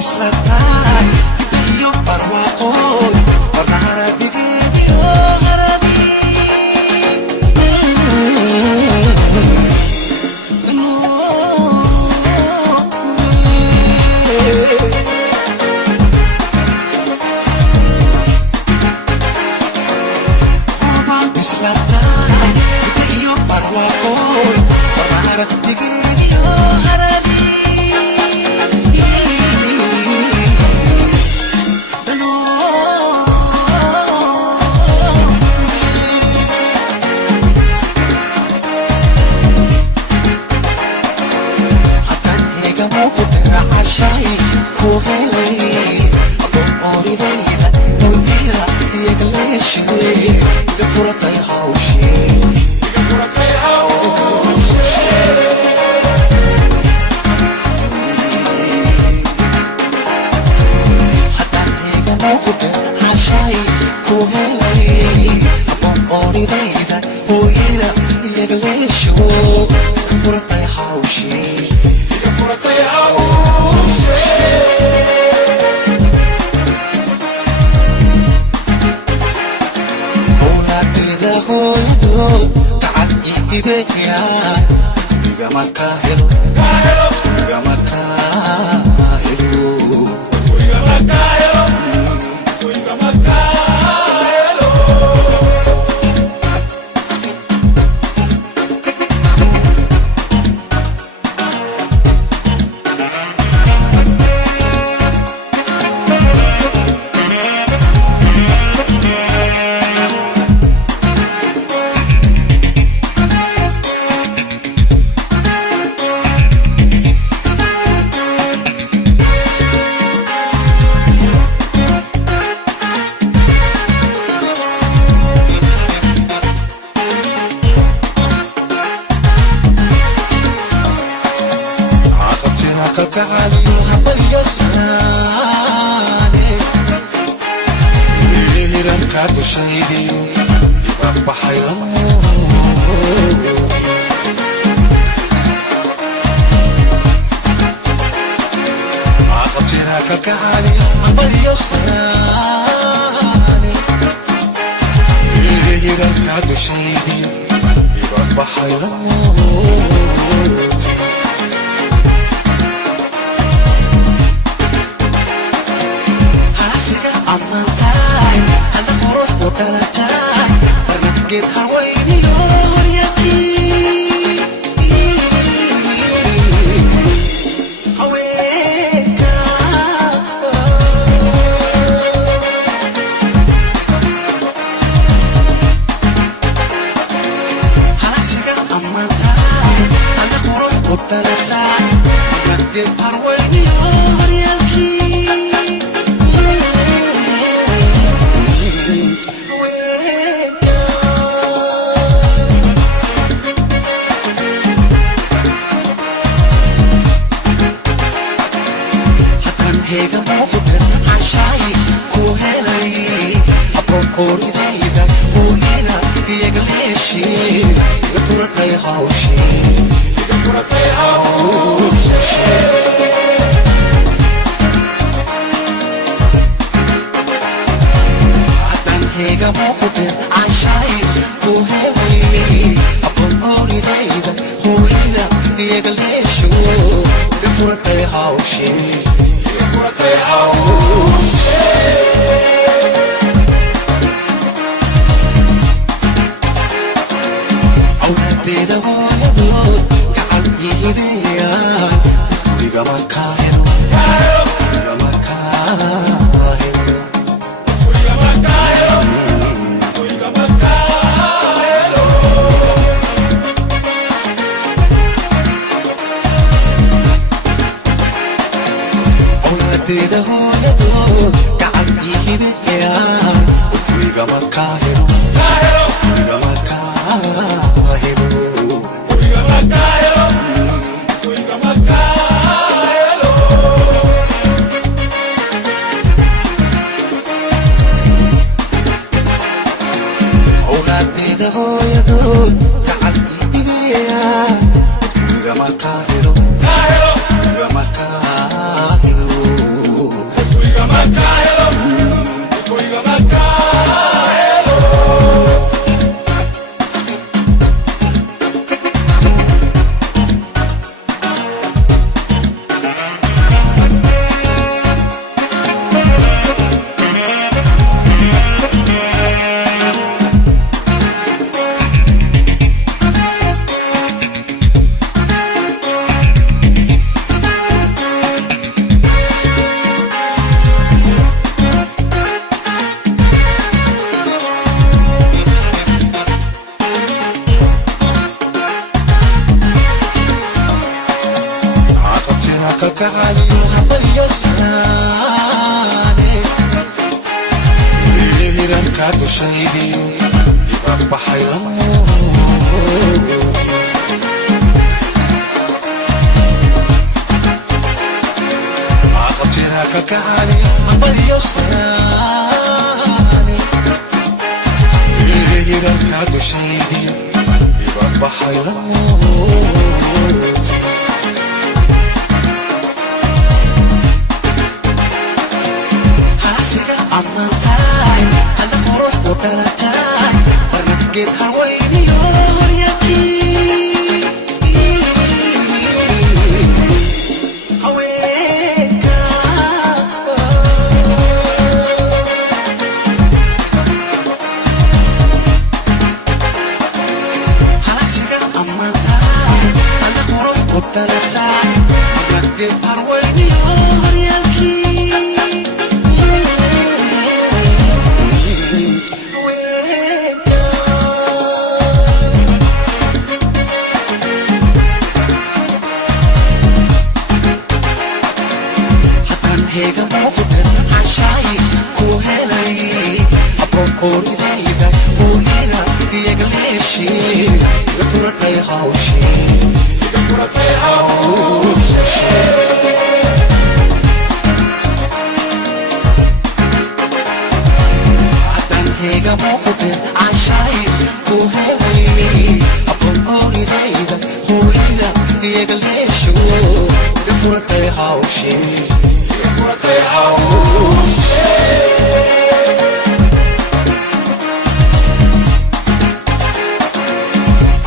bislaatay inta iyo barwaaqoon warna haradigeediyo haradi bislaatay inta iyo barwaaqoon warna haradigeediyo haradi عشاي كوهلي أبو أوريديدا ويلا يقلشي يقفرتي هاوشي يقفرتي هاوشي حتى هيك موقف عشاي كوهلي أبو أوريديدا ويلا يقلشي يقفرتي هاوشي يقفرتي هاوشي Ibeyaan iga makahelo iga makahelo iga makahelo iga makahelo كعلي وهبل يساني يهرم كاتو شيدي يبقى حيلمودي عصبتنا كعلي وهبل يساني يهرم كاتو شيدي يبقى حيلمودي أمانتاي أنا بروح وبلاتاي برنجد هوايني يوريكي هوايكا حراسيكا أمانتاي أنا بروح وبلاتاي برنجد هوايني يوريكي هيك موقف عشاي كوهلي أبو أوريديدا ويلا يقلشي يقفرتي هاوشي يقفرتي هاوشي عدن هيك موقف عشاي كوهلي أبو أوريديدا ويلا يقلشي يقفرتي هاوشي يقفرتي هاوشي أولاديدا ويدود كعل يهبيان ويقا مكاهلو ويقا مكاهلو ويقا مكاهلو ويقا مكاهلو أولاديدا ويدود كعل يهبيان ويقا مكاهلو ويقا مكاهلو Makahelo, Makahelo, Makahelo. hambalyo salaane hiranka dushaydiyo ibaan baxay lamoodi aqabtina ka kacani hambalyo salaane hiranka dushaydiyo ibaan baxay lamoodi amantaay hada qurux u dhalataay marna geed hawayniyo horyakii haweenka halasiga amantaay hada qurux u dhalataay marna geed hawayniyo horyakii hega muqdan ashay ku helay aboqoridayda ku hela yagleeshi furatay hawshi atan hega muqdan ashay ku helay aboqoridayda ku hela yagleeshi furatay hawshi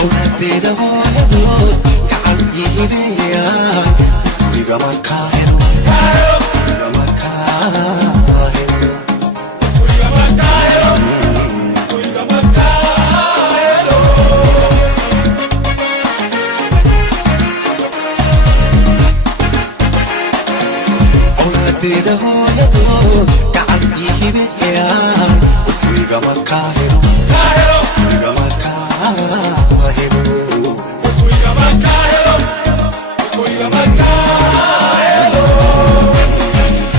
awladeeda hooyadood gacan yihibeeyaan igama kaahelo awladeeda hooyadood